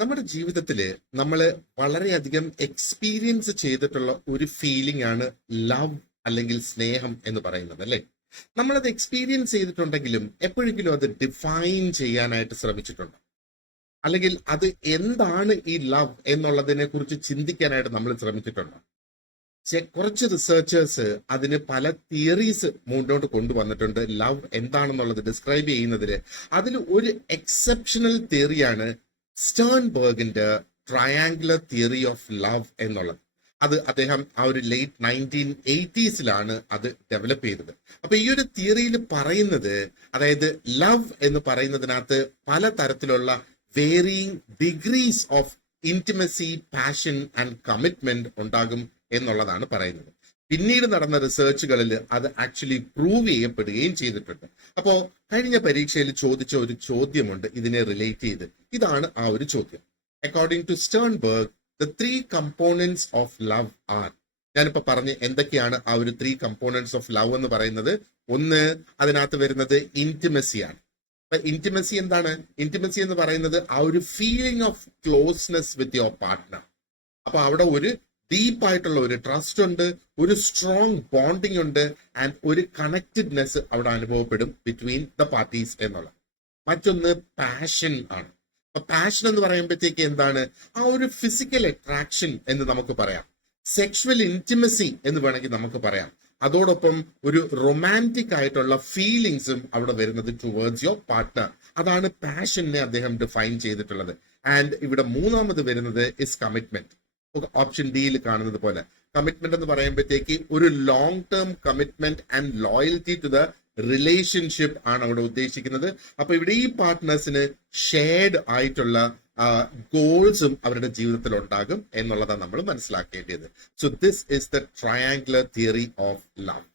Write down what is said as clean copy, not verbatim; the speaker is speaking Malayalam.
നമ്മുടെ ജീവിതത്തില് നമ്മള് വളരെയധികം എക്സ്പീരിയൻസ് ചെയ്തിട്ടുള്ള ഒരു ഫീലിംഗ് ആണ് ലവ് അല്ലെങ്കിൽ സ്നേഹം എന്ന് പറയുന്നത് അല്ലെ. നമ്മളത് എക്സ്പീരിയൻസ് ചെയ്തിട്ടുണ്ടെങ്കിലും എപ്പോഴെങ്കിലും അത് ഡിഫൈൻ ചെയ്യാനായിട്ട് ശ്രമിച്ചിട്ടുണ്ടോ? അല്ലെങ്കിൽ അത് എന്താണ് ഈ ലവ് എന്നുള്ളതിനെ കുറിച്ച് ചിന്തിക്കാനായിട്ട് നമ്മൾ ശ്രമിച്ചിട്ടുണ്ടോ? കുറച്ച് റിസർച്ചേഴ്സ് അതിന് പല തിയറീസ് മുന്നോട്ട് കൊണ്ടുവന്നിട്ടുണ്ട് ലവ് എന്താണെന്നുള്ളത് ഡിസ്ക്രൈബ് ചെയ്യുന്നതിന്. അതിൽ ഒരു എക്സെപ്ഷണൽ തിയറിയാണ് സ്റ്റേൺബർഗിന്റെ ട്രയാങ്കുലർ തിയറി ഓഫ് ലവ് എന്നുള്ളത്. അത് അദ്ദേഹം ആ ഒരു ലേറ്റ് 1980s അത് ഡെവലപ്പ് ചെയ്തത്. അപ്പൊ ഈ ഒരു തിയറിയിൽ പറയുന്നത്, അതായത് ലവ് എന്ന് പറയുന്നതിനകത്ത് പല തരത്തിലുള്ള varying degrees of intimacy, passion and commitment ഉണ്ടാകും എന്നുള്ളതാണ് പറയുന്നത്. പിന്നീട് നടന്ന റിസർച്ചുകളിൽ അത് ആക്ച്വലി പ്രൂവ് ചെയ്യപ്പെടുകയും ചെയ്തിട്ടുണ്ട്. അപ്പോ കഴിഞ്ഞ പരീക്ഷയിൽ ചോദിച്ച ഒരു ചോദ്യമുണ്ട് ഇതിനെ റിലേറ്റ് ചെയ്ത്. ഇതാണ് ആ ഒരു ചോദ്യം. According to Sternberg, the 3 components of love are. ഞാനിപ്പോ പറഞ്ഞ് എന്തൊക്കെയാണ് ആ ഒരു 3 components ഓഫ് ലവ് എന്ന് പറയുന്നത്. ഒന്ന്, അതിനകത്ത് വരുന്നത് ഇന്റിമസിയാണ്. അപ്പൊ ഇന്റിമസി എന്താണ്? ഇന്റിമസി എന്ന് പറയുന്നത് ആ ഒരു feeling of closeness with your partner. അപ്പൊ അവിടെ ഒരു ഡീപ്പ് ആയിട്ടുള്ള ഒരു ട്രസ്റ്റ് ഉണ്ട്, ഒരു സ്ട്രോങ് ബോണ്ടിങ് ഉണ്ട്, ആൻഡ് ഒരു കണക്റ്റഡ്നെസ് അവിടെ അനുഭവപ്പെടും ബിറ്റ്വീൻ ദ പാർട്ടീസ് എന്നുള്ളത്. മറ്റൊന്ന് പാഷൻ ആണ്. അപ്പൊ പാഷൻ എന്ന് പറയുമ്പോഴത്തേക്ക് എന്താണ്? ആ ഒരു ഫിസിക്കൽ അട്രാക്ഷൻ എന്ന് നമുക്ക് പറയാം, സെക്ഷുവൽ ഇന്റിമസി എന്ന് വേണമെങ്കിൽ നമുക്ക് പറയാം. അതോടൊപ്പം ഒരു റൊമാൻറ്റിക് ആയിട്ടുള്ള ഫീലിങ്സും അവിടെ വരുന്നത് ടുവേർഡ്സ് യുവർ പാർട്ട്ണർ. അതാണ് പാഷനെ അദ്ദേഹം ഡിഫൈൻ ചെയ്തിട്ടുള്ളത്. ആൻഡ് ഇവിടെ മൂന്നാമത് വരുന്നത് ഇസ് കമ്മിറ്റ്മെന്റ്. ഓപ്ഷൻ ഡിയിൽ കാണുന്നത് പോലെ കമ്മിറ്റ്മെന്റ് എന്ന് പറയുമ്പോഴത്തേക്ക് ഒരു long term commitment and loyalty to the relationship ആണ് അവിടെ ഉദ്ദേശിക്കുന്നത്. അപ്പൊ ഇവിടെ ഈ പാർട്ട്നേഴ്സിന് ഷെയർഡ് ആയിട്ടുള്ള ഗോൾസും അവരുടെ ജീവിതത്തിൽ ഉണ്ടാകും എന്നുള്ളതാണ് നമ്മൾ മനസ്സിലാക്കേണ്ടത്. So this is the triangular theory of love.